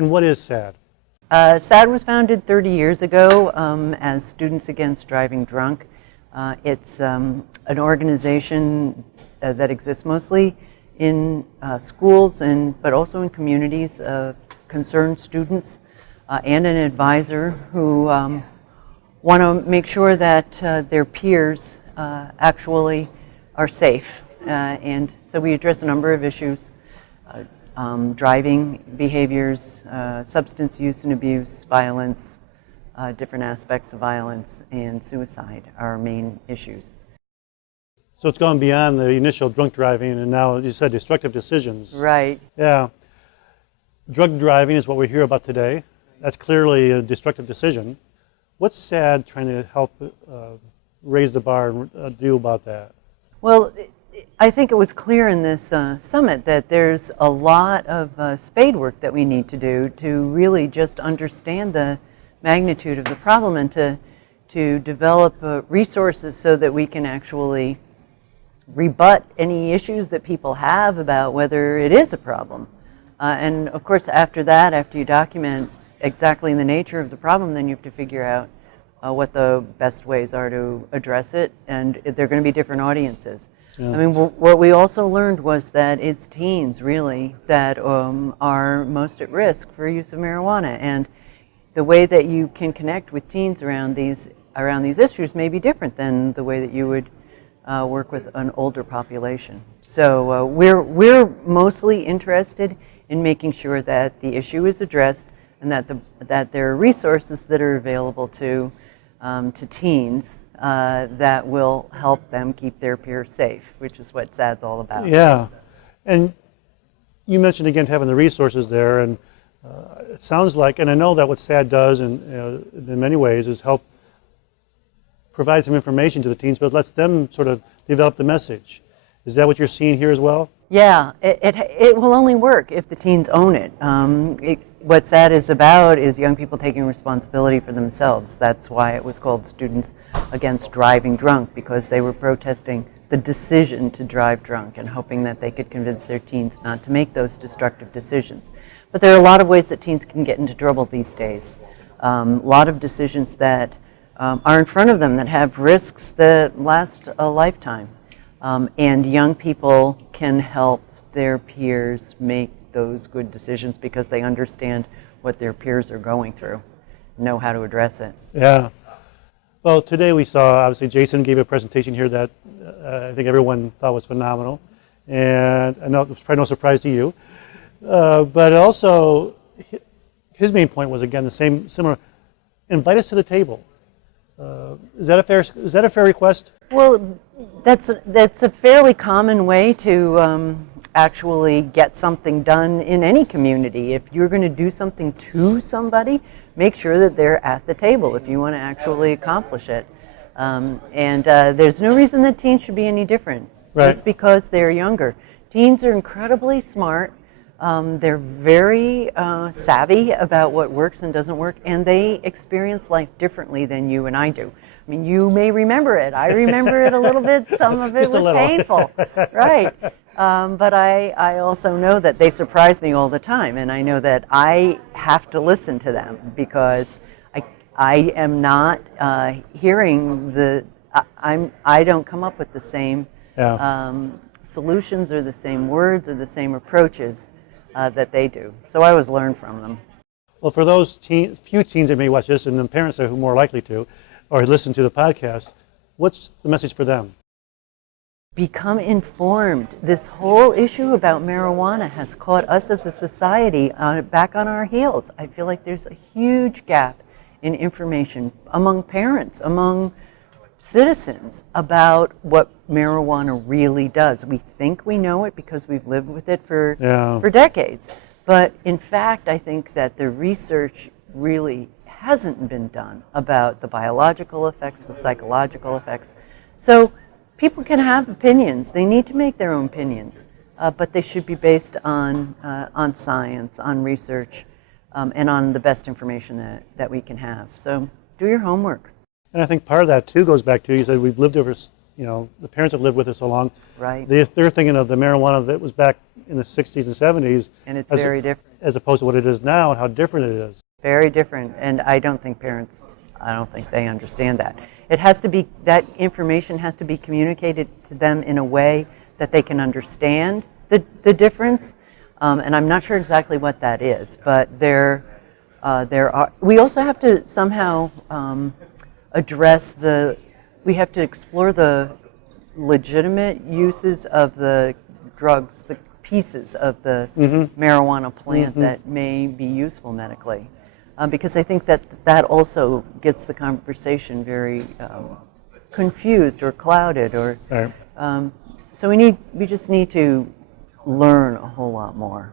And what is SADD? SADD was founded 30 years ago as Students Against Driving Drunk. It's an organization that exists mostly in schools but also in communities of concerned students and an advisor who want to make sure that their peers actually are safe. And so we address a number of issues. Driving behaviors, substance use and abuse, violence, different aspects of violence, and suicide are our main issues. So it's gone beyond the initial drunk driving and now, you said, destructive decisions. Right. Yeah. Drug driving is what we hear about today. That's clearly a destructive decision. What's SADD trying to help raise the bar and do about that? Well, I think it was clear in this summit that there's a lot of spade work that we need to do to really just understand the magnitude of the problem and to develop resources so that we can actually rebut any issues that people have about whether it is a problem. And of course, after that, after you document exactly the nature of the problem, then you have to figure out what the best ways are to address it, and they're going to be different audiences. Yeah. I mean, what we also learned was that it's teens, really, that are most at risk for use of marijuana, and the way that you can connect with teens around these issues may be different than the way that you would work with an older population. So we're mostly interested in making sure that the issue is addressed and that there are resources that are available to teens that will help them keep their peers safe, which is what SADD's all about. Yeah, and you mentioned again having the resources there, and it sounds like, and I know that what SADD does in many ways is help provide some information to the teens, but lets them sort of develop the message. Is that what you're seeing here as well? Yeah, it will only work if the teens own it. What SADD is about is young people taking responsibility for themselves. That's why it was called Students Against Driving Drunk, because they were protesting the decision to drive drunk and hoping that they could convince their teens not to make those destructive decisions. But there are a lot of ways that teens can get into trouble these days. A lot of decisions that are in front of them that have risks that last a lifetime. And young people can help their peers make those good decisions because they understand what their peers are going through, know how to address it. Yeah. Well, today we saw, obviously, Jason gave a presentation here that I think everyone thought was phenomenal. And I know it was probably no surprise to you. But also, his main point was, again, similar, invite us to the table. Is that a fair request? Well, that's a fairly common way to actually get something done in any community. If you're going to do something to somebody, make sure that they're at the table if you want to actually accomplish it. There's no reason that teens should be any different, right, just because they're younger. Teens are incredibly smart. They're very savvy about what works and doesn't work, and they experience life differently than you and I do. I mean, you may remember it. I remember it a little bit. Some of it was painful, right? But I also know that they surprise me all the time, and I know that I have to listen to them because I am not hearing I don't come up with the same solutions or the same words or the same approaches that they do. So I always learn from them. Well, for those few teens that may watch this, and the parents are more likely to, or listen to the podcast, what's the message for them? Become informed. This whole issue about marijuana has caught us as a society back on our heels. I feel like there's a huge gap in information among parents, among citizens, about what marijuana really does. We think we know it because we've lived with it for decades. But in fact, I think that the research really hasn't been done about the biological effects, the psychological effects. So people can have opinions. They need to make their own opinions, but they should be based on science, on research, and on the best information that we can have. So do your homework. And I think part of that too goes back to, you said we've lived over, the parents have lived with us so long. Right. They're thinking of the marijuana that was back in the 60s and 70s. And it's very different. as opposed to what it is now and how different it is. Very different, and I don't think they understand that. It has to be, that information has to be communicated to them in a way that they can understand the difference, and I'm not sure exactly what that is, but we also have to somehow address we have to explore the legitimate uses of the drugs, the pieces of the marijuana plant that may be useful medically. Because I think that also gets the conversation very confused or clouded, or Right. so we just need to learn a whole lot more.